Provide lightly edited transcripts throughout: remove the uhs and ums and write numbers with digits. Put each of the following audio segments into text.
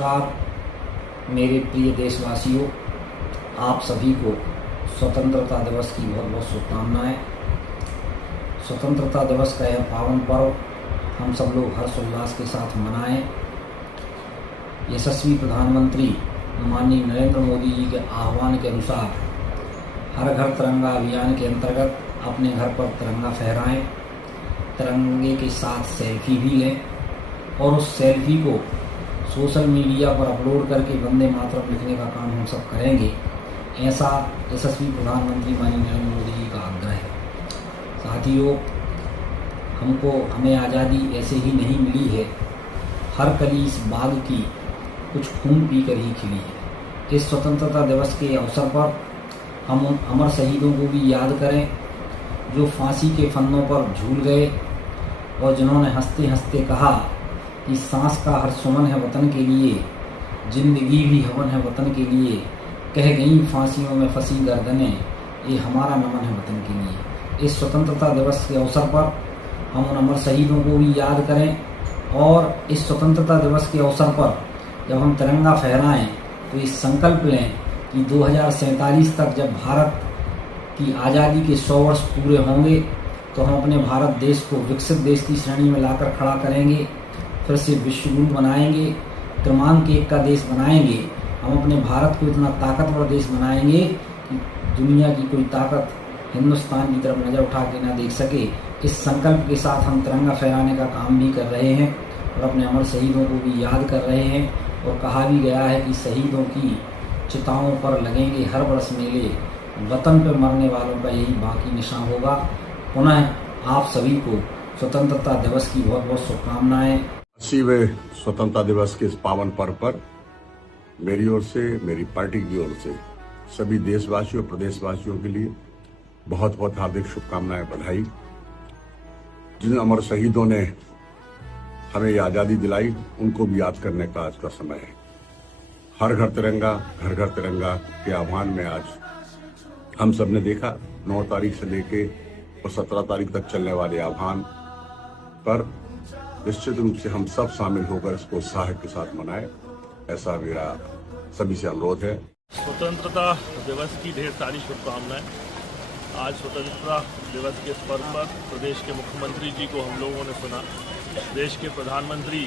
नमस्कार मेरे प्रिय देशवासियों, आप सभी को स्वतंत्रता दिवस की बहुत बहुत शुभकामनाएं। स्वतंत्रता दिवस का यह पावन पर्व हम सब लोग हर्षोल्लास के साथ मनाएं। यशस्वी प्रधानमंत्री माननीय नरेंद्र मोदी जी के आह्वान के अनुसार हर घर तिरंगा अभियान के अंतर्गत अपने घर पर तिरंगा फहराएं, तिरंगे के साथ सेल्फी भी लें और उस सेल्फी को सोशल मीडिया पर अपलोड करके वंदे मातरम लिखने का काम हम सब करेंगे। ऐसा यशस्वी प्रधानमंत्री माननीय नरेंद्र मोदी जी का आग्रह है। साथियों, हमें आज़ादी ऐसे ही नहीं मिली है। हर कली इस बाग की कुछ खून पी कर ही खिली है। इस स्वतंत्रता दिवस के अवसर पर हम उन अमर शहीदों को भी याद करें जो फांसी के फंदों पर झूल गए और जिन्होंने हंसते हंसते कहा कि सांस का हर सुमन है वतन के लिए, जिंदगी भी हवन है वतन के लिए, कह गई फांसियों में फंसी गर्दनें, ये हमारा नमन है वतन के लिए। इस स्वतंत्रता दिवस के अवसर पर हम उन अमर शहीदों को भी याद करें और इस स्वतंत्रता दिवस के अवसर पर जब हम तिरंगा फहराएं तो ये संकल्प लें कि 2047 तक जब भारत की आज़ादी के 100 वर्ष पूरे होंगे तो हम अपने भारत देश को विकसित देश की श्रेणी में लाकर खड़ा करेंगे, फिर से विश्व गुरु बनाएंगे, क्रमांक 1 का देश बनाएंगे। हम अपने भारत को इतना ताकतवर देश बनाएंगे कि दुनिया की कोई ताकत हिंदुस्तान की तरफ नज़र उठा के ना देख सके। इस संकल्प के साथ हम तिरंगा फहराने का काम भी कर रहे हैं और अपने अमर शहीदों को भी याद कर रहे हैं। और कहा भी गया है कि शहीदों की चिताओं पर लगेंगे हर वर्ष मेले, वतन पर मरने वालों का यही बाकी निशान होगा। पुनः आप सभी को स्वतंत्रता दिवस की बहुत बहुत शुभकामनाएं। 80वें स्वतंत्रता दिवस के इस पावन पर्व पर मेरी ओर से, मेरी पार्टी की ओर से सभी देशवासियों, प्रदेशवासियों के लिए बहुत बहुत हार्दिक शुभकामनाएं, बधाई। जिन अमर शहीदों ने हमें ये आज़ादी दिलाई, उनको भी याद करने का आज का समय है। हर घर तिरंगा, घर घर तिरंगा के आह्वान में आज हम सब ने देखा 9 तारीख से लेके और 17 तारीख तक चलने वाले आह्वान पर निश्चित रूप से हम सब शामिल होकर इसको उत्साह के साथ मनाएं, ऐसा मेरा सभी से अनुरोध है। स्वतंत्रता दिवस की ढेर सारी शुभकामनाएं। आज स्वतंत्रता दिवस के इस पर्व पर प्रदेश के मुख्यमंत्री जी को हम लोगों ने सुना, देश के प्रधानमंत्री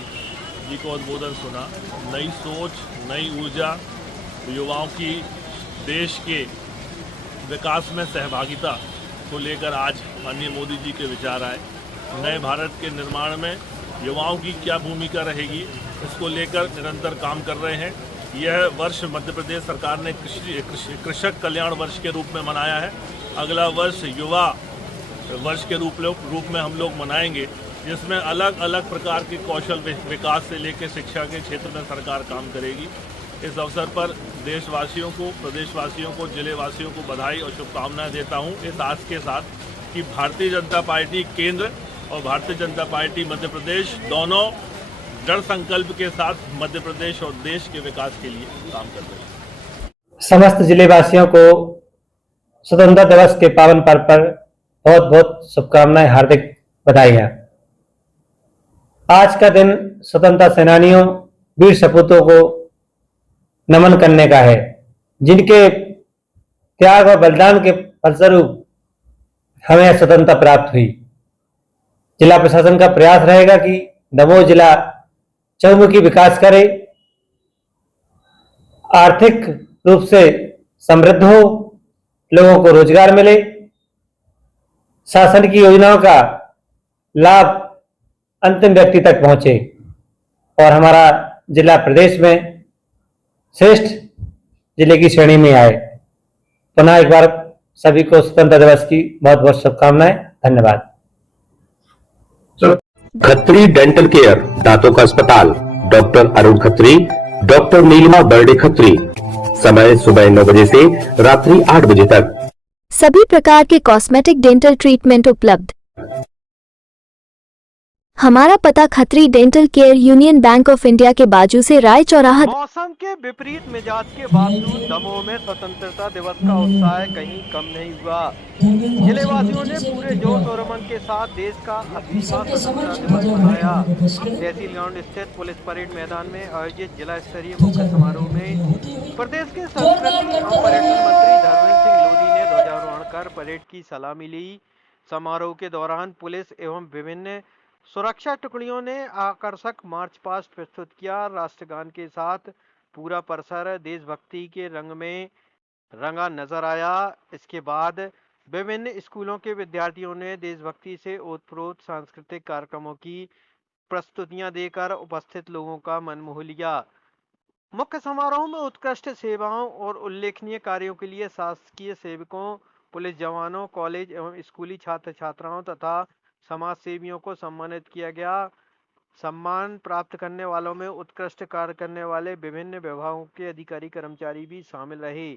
जी को उद्बोधन सुना। नई सोच, नई ऊर्जा, युवाओं की देश के विकास में सहभागिता को लेकर आज माननीय मोदी जी के विचार आए। नए भारत के निर्माण में युवाओं की क्या भूमिका रहेगी, इसको लेकर निरंतर काम कर रहे हैं। यह वर्ष मध्य प्रदेश सरकार ने कृषक कल्याण वर्ष के रूप में मनाया है। अगला वर्ष युवा वर्ष के रूप में हम लोग मनाएंगे, जिसमें अलग अलग प्रकार के कौशल विकास से लेकर शिक्षा के क्षेत्र में सरकार काम करेगी। इस अवसर पर देशवासियों को, प्रदेशवासियों को, जिलेवासियों को बधाई और शुभकामनाएं देता हूं, इस आस के साथ कि भारतीय जनता पार्टी केंद्र और भारतीय जनता पार्टी मध्य प्रदेश दोनों दृढ़ संकल्प के साथ मध्य प्रदेश और देश के विकास के लिए काम कर रहे हैं। समस्त जिलेवासियों को स्वतंत्रता दिवस के पावन पर्व पर बहुत बहुत शुभकामनाएं, हार्दिक बधाइयां। आज का दिन स्वतंत्रता सेनानियों, वीर सपूतों को नमन करने का है, जिनके त्याग और बलिदान के फलस्वरूप हमें स्वतंत्रता प्राप्त हुई। जिला प्रशासन का प्रयास रहेगा कि दमोह जिला चहुमुखी विकास करे, आर्थिक रूप से समृद्ध हो, लोगों को रोजगार मिले, शासन की योजनाओं का लाभ अंतिम व्यक्ति तक पहुंचे और हमारा जिला प्रदेश में श्रेष्ठ जिले की श्रेणी में आए। पुनः एक बार सभी को स्वतंत्रता दिवस की बहुत बहुत शुभकामनाएं। धन्यवाद। खत्री डेंटल केयर, दांतों का अस्पताल, डॉक्टर अरुण खत्री, डॉक्टर नीलिमा बर्डे खत्री। समय सुबह 9 बजे से रात्रि 8 बजे तक। सभी प्रकार के कॉस्मेटिक डेंटल ट्रीटमेंट उपलब्ध। हमारा पता Khatri dental care union bank of India के बाजू से राय चौराहा। मौसम के विपरीत मिजाज के बावजूद दमोह में स्वतंत्रता दिवस का उत्साह कहीं कम नहीं हुआ। जिलेवासियों ने पूरे जोश और उमंग के साथ देश का 80वां स्वतंत्रता दिवस मनाया। तहसील ग्राउंड स्थित पुलिस परेड मैदान में आयोजित जिला स्तरीय मुख्य समारोह में प्रदेश के संस्कृति एवं पर्यटन मंत्री धर्मेंद्र सिंह लोधी ने ध्वजारोहण कर परेड की सलामी ली। समारोह के दौरान पुलिस एवं विभिन्न सुरक्षा टुकड़ियों ने आकर्षक मार्च पास्ट प्रस्तुत किया। राष्ट्रगान के साथ पूरा परिसर देशभक्ति के रंग में रंगा नजर आया। इसके बाद विभिन्न स्कूलों के विद्यार्थियों ने देशभक्ति से ओतप्रोत सांस्कृतिक कार्यक्रमों की प्रस्तुतियां देकर उपस्थित लोगों का मन मोह लिया। मुख्य समारोह में उत्कृष्ट सेवाओं और उल्लेखनीय कार्यों के लिए शासकीय सेवकों, पुलिस जवानों, कॉलेज एवं स्कूली छात्र छात्राओं तथा समाज सेवियों को सम्मानित किया गया। सम्मान प्राप्त करने वालों में उत्कृष्ट कार्य करने वाले विभिन्न विभागों के अधिकारी कर्मचारी भी शामिल रहे।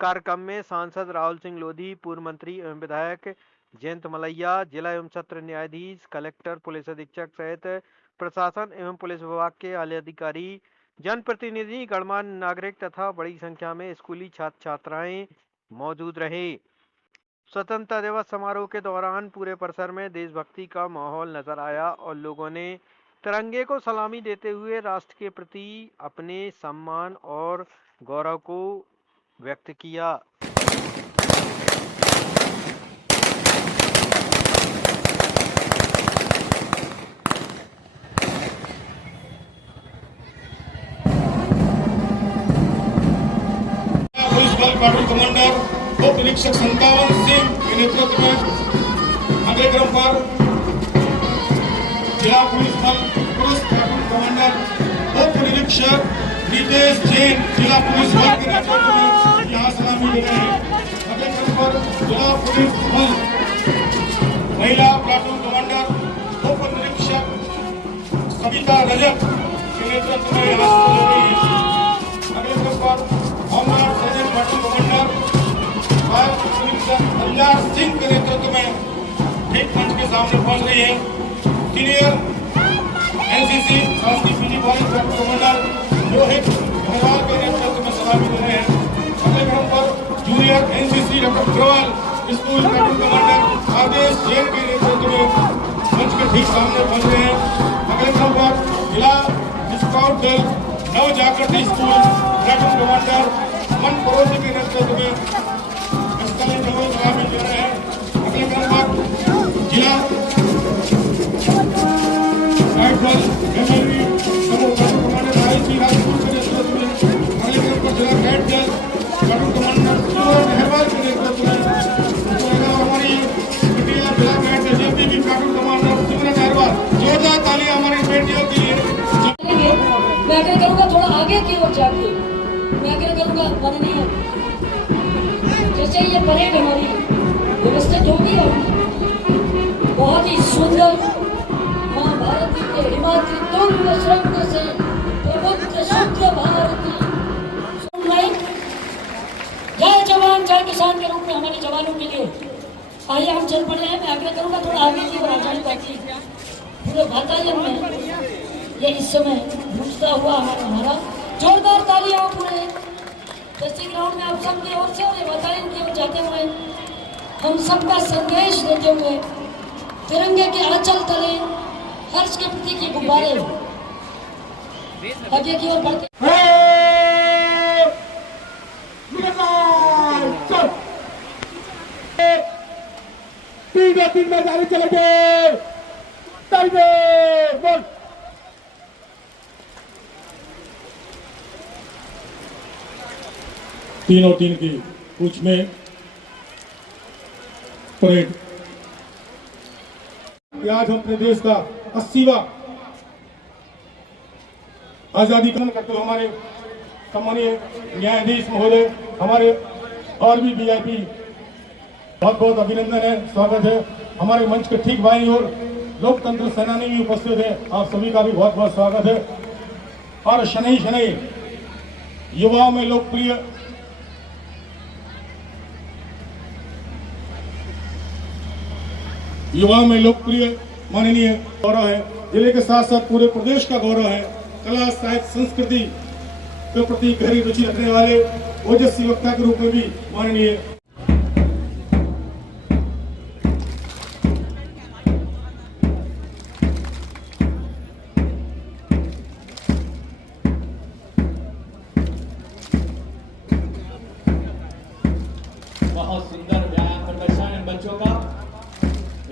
कार्यक्रम में सांसद राहुल सिंह लोधी, पूर्व मंत्री एवं विधायक जयंत मलैया, जिला एवं सत्र न्यायाधीश, कलेक्टर, पुलिस अधीक्षक सहित प्रशासन एवं पुलिस विभाग के आला अधिकारी, जनप्रतिनिधि, गणमान्य नागरिक तथा बड़ी संख्या में स्कूली छात्र छात्राएं मौजूद रहे। स्वतंत्रता दिवस समारोह के दौरान पूरे परिसर में देशभक्ति का माहौल नजर आया और लोगों ने तिरंगे को सलामी देते हुए राष्ट्र के प्रति अपने सम्मान और गौरव को व्यक्त किया। पुलिस बल पाटिल कमांडर उप निरीक्षक 57 सिंह के नेतृत्व में अगले क्रम पर जिला पुलिस बल पुलिस पाटिल कमांडर उप निरीक्षक रितेश जैन जिला पुलिस बल के नेतृत्व में यहाँ सलामी दे रहे हैं। अगले क्रम पर जिला पुलिस बल महिला प्लाटून कमांडर उप निरीक्षक सविता रजक के नेतृत्व में यहाँ सलामी दे रही है। अगले क्रम पर होमगार्ड सर्जन प्लाटून कमांडर अल्लाह सिंह के नेतृत्व में एक मंच के सामने पहुंच रही है। सीनियर एनसीसी शासकीय PG college commander Rohit Agrawal के नेतृत्व में सलामी दे रहे हैं। अगले क्रम पर junior NCC doctor Agarwal school commander Adesh Jain के नेतृत्व में मंच के ठीक सामने पहुंच रहे हैं। अगले क्रम पर जिला स्काउट दल नव जागृति स्कूल प्लाटून कमांडर मन पड़ोसी के नेतृत्व में सलामी दे रहे हैं। अगले क्रम पर जिला गाइड बल एमएलवी कमांडर आईसी राजपूत के नेतृत्व में। अगले क्रम पर जिला गाइड दल प्लाटून कमांडर सुरेश अहरवाल के नेतृत्व में। हमारी जिला गाइड दल JPB platoon commander Suresh Aharwal. जोरदार तालियां हमारी बेटियों के लिए। मैं आगे करूंगा थोड़ा आगे की ओर जाके, मैं आगे करूंगा मन नहीं है। जैसे ये परेड हमारी व्यवस्थित होगी और बहुत ही सुंदर माँ भारती के हिमाचल तुंग शृंग से प्रबुद्ध शुक्र भारती जय जवान जय किसान के रूप में हमारे जवानों के लिए आइए हम चल पड़े हैं। मैं आग्रह करूंगा थोड़ा आगे की ओर आ जाए ताकि पूरे बातालियन में ये इस समय घुसता हुआ हमारा जोरदार तालियां पूरे तहसील ग्राउंड में आप सबकी ओर से और ये बातालियन की ओर जाते हुए हम सबका संदेश देते हुए तिरंगे के आंचल तले हर्ष के प्रतीक के गुब्बारे आगे की ओर बढ़ते। तीन में जारी चलेंगे। बोल तीनों टीम की कुछ में परेड। आज हम अपने देश का 80वां आजादीकरण करते हुए हमारे सम्मानीय न्यायाधीश महोदय, हमारे और भी वीआईपी बहुत बहुत अभिनंदन है, स्वागत है। हमारे मंच के ठीक बाईं ओर लोकतंत्र सेनानी भी उपस्थित है, आप सभी का भी बहुत बहुत स्वागत है। और शनई शनई युवाओं में लोकप्रिय माननीय गौरव है। जिले के साथ साथ पूरे प्रदेश का गौरव है। कला साहित्य संस्कृति के प्रति गहरी रुचि रखने वाले ओजस्वी वक्ता के रूप में भी माननीय बहुत सुंदर व्यायाम प्रदर्शन है बच्चों का,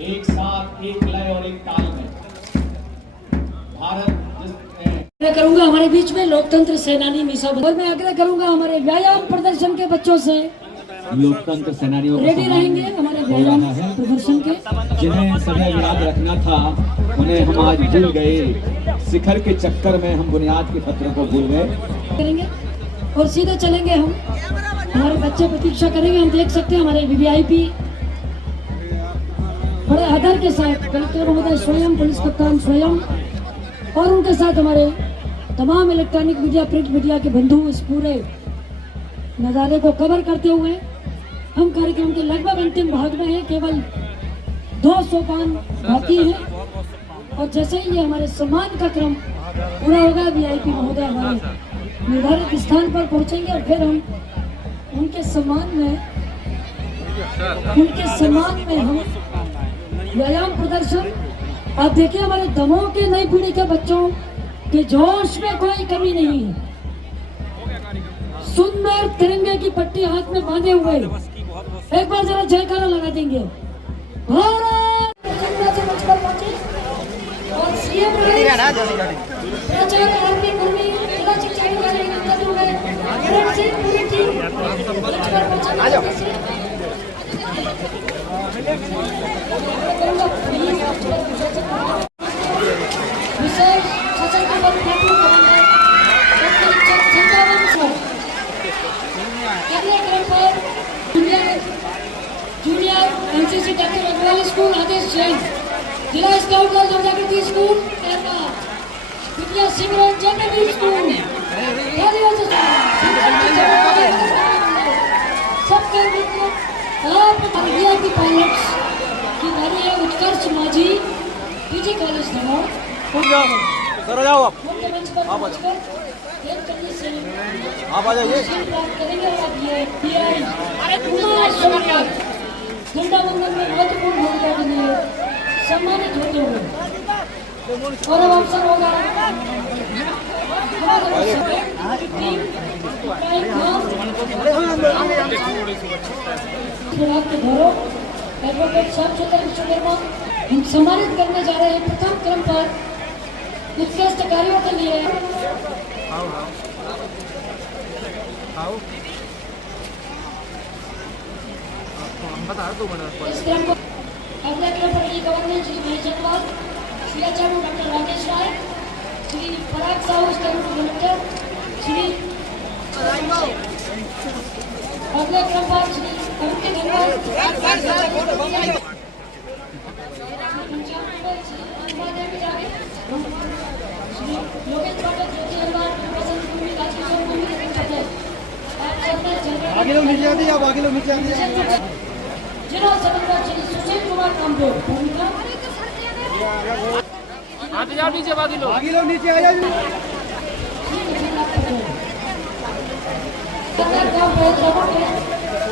एक साथ एक लय और एक ताल में। भारत मैं करूंगा हमारे बीच में लोकतंत्र सेनानी मीसा, और मैं आग्रह करूंगा हमारे व्यायाम प्रदर्शन के बच्चों से लोकतंत्र सेनानियों को रेडी रहेंगे हमारे व्यायाम प्रदर्शन के, जिन्हें समय याद रखना था उन्हें हम आज भूल गए। शिखर के चक्कर में हम बुनियाद के पत्रों को भूल गए। करेंगे और सीधे चलेंगे हम। हमारे बच्चे प्रतीक्षा करेंगे। हम देख सकते हैं हमारे वीवीआईपी बड़े आदर के साथ कलेक्टर महोदय स्वयं, पुलिस कप्तान स्वयं और उनके साथ हमारे तमाम इलेक्ट्रॉनिक मीडिया, प्रिंट मीडिया के बंधु इस पूरे नज़ारे को कवर करते हुए हम कार्यक्रम के लगभग अंतिम भाग में हैं। केवल 2 सोपान बाकी हैं और जैसे ही ये हमारे सम्मान का क्रम पूरा होगा, वीआईपी महोदय हमारे निर्धारित स्थान पर पहुंचेंगे और फिर हम उनके सम्मान में हम व्यायाम प्रदर्शन। आप देखिए हमारे दमोह के नई पीढ़ी के बच्चों के जोश में कोई कमी नहीं है। सुंदर तिरंगे की पट्टी हाथ में बांधे हुए एक बार जरा जयकारा लगा देंगे। भारत और सीएम प्रचार आर्मी कर्मी जिला शिक्षा अधिकारी नंदन हो गए, पूरी टीम आ जाओ। विशेष शासन के पद प्राप्त करेंगे अगले क्रम पर junior NCC doctor Agarwal school Adesh Jain, जिला scout guide Jagriti school Vidya Simran general school, सबके मित्र आप वीआईपी पायलट्स की बारी है। उत्कर्ष माझी, पीजी कॉलेज दमोह, सर जाओ आप मंच पर पहुंचकर एक करने से आप आ जाइए। प्राप्त करेंगे। और अब ये पीआई उमा शंकर झंडा वंदन में महत्वपूर्ण भूमिका के लिए सम्मानित होते हुए और अब अवसर होगा विभाग के गौरव एडवोकेट श्यामचंद्र विश्वकर्मा हम सम्मानित करने जा रहे हैं प्रथम क्रम पर उत्कृष्ट कार्यों के लिए। इस क्रम को अगले क्रम पर ई गवर्नर श्री महेश जगवाल, श्री आचार्य डॉक्टर राकेश राय, श्री पराग साहू कलेक्टर, श्री अगले क्रम पर श्री अमित गंगवाल, आगे लोग नीचे आते हैं, आप आगे लोग नीचे आते हैं। जिला सदस्य श्री सुशील कुमार कामदेव, आते जाओ नीचे, आगे लोग नीचे आ जाओ।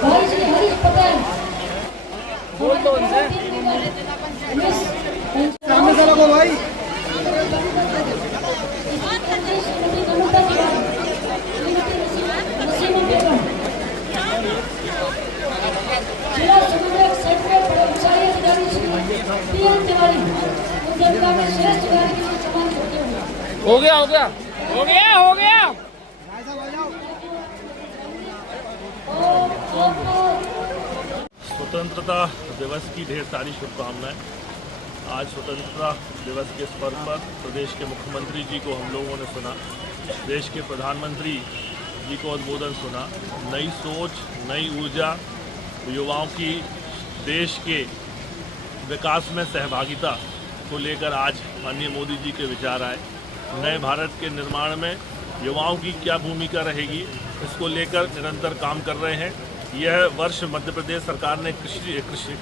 भाई श्री हरीश पटेल, बोल दो उनसे सामने से लगो भाई। जिला समन्वयक सेक्रेटरी प्रभारी अधिकारी श्री पीएन तिवारी उद्यमिता में श्रेष्ठ कार्य के लिए सम्मानित होते हुए। हो गया स्वतंत्रता दिवस की ढेर सारी शुभकामनाएं। आज स्वतंत्रता दिवस के इस पर्व पर प्रदेश के मुख्यमंत्री जी को हम लोगों ने सुना, देश के प्रधानमंत्री जी को उद्बोधन सुना। नई सोच, नई ऊर्जा, युवाओं की देश के विकास में सहभागिता को लेकर आज माननीय मोदी जी के विचार आए। नए भारत के निर्माण में युवाओं की क्या भूमिका रहेगी, इसको लेकर निरंतर काम कर रहे हैं। यह वर्ष मध्य प्रदेश सरकार ने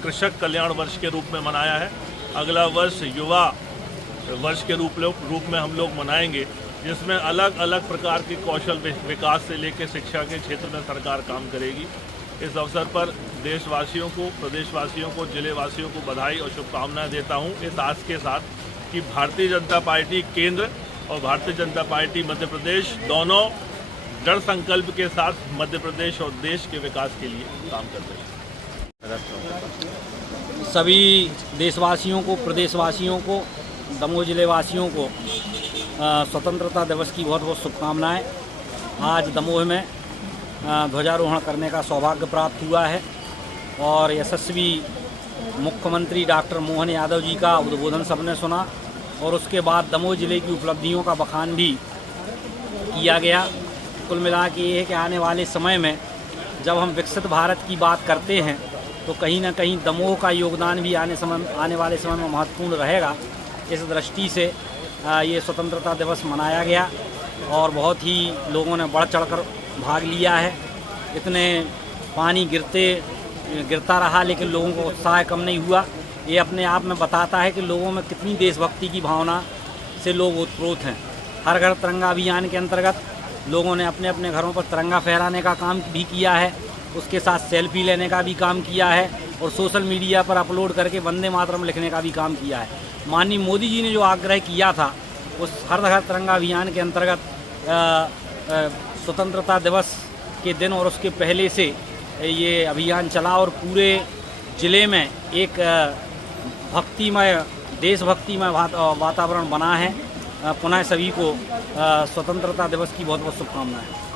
कृषक कल्याण वर्ष के रूप में मनाया है अगला वर्ष युवा वर्ष के रूप में हम लोग मनाएंगे, जिसमें अलग अलग प्रकार के कौशल विकास से लेकर शिक्षा के क्षेत्र में सरकार काम करेगी। इस अवसर पर देशवासियों को, प्रदेशवासियों को, जिलेवासियों को बधाई और शुभकामनाएं देता हूं, इस आस के साथ कि भारतीय जनता पार्टी केंद्र और भारतीय जनता पार्टी मध्य प्रदेश दोनों दृढ़ संकल्प के साथ मध्य प्रदेश और देश के विकास के लिए काम कर रहे हैं। सभी देशवासियों को, प्रदेशवासियों को, दमोह जिलेवासियों को स्वतंत्रता दिवस की बहुत बहुत शुभकामनाएं। आज दमोह में ध्वजारोहण करने का सौभाग्य प्राप्त हुआ है और यशस्वी मुख्यमंत्री डॉक्टर मोहन यादव जी का उद्बोधन सबने सुना और उसके बाद दमोह जिले की उपलब्धियों का बखान भी किया गया। कुल मिला के ये है कि आने वाले समय में जब हम विकसित भारत की बात करते हैं तो कहीं ना कहीं दमोह का योगदान भी आने वाले समय में महत्वपूर्ण रहेगा। इस दृष्टि से ये स्वतंत्रता दिवस मनाया गया और बहुत ही लोगों ने बढ़ चढ़कर भाग लिया है। इतने पानी गिरता रहा लेकिन लोगों को उत्साह कम नहीं हुआ। ये अपने आप में बताता है कि लोगों में कितनी देशभक्ति की भावना से लोग ओतप्रोत हैं। हर घर तिरंगा अभियान के अंतर्गत लोगों ने अपने अपने घरों पर तिरंगा फहराने का काम भी किया है, उसके साथ सेल्फी लेने का भी काम किया है और सोशल मीडिया पर अपलोड करके वंदे मातरम लिखने का भी काम किया है। माननीय मोदी जी ने जो आग्रह किया था उस हर घर तिरंगा अभियान के अंतर्गत स्वतंत्रता दिवस के दिन और उसके पहले से ये अभियान चला और पूरे ज़िले में एक भक्तिमय, देशभक्तिमय वातावरण बना है। पुनः सभी को स्वतंत्रता दिवस की बहुत बहुत शुभकामनाएं।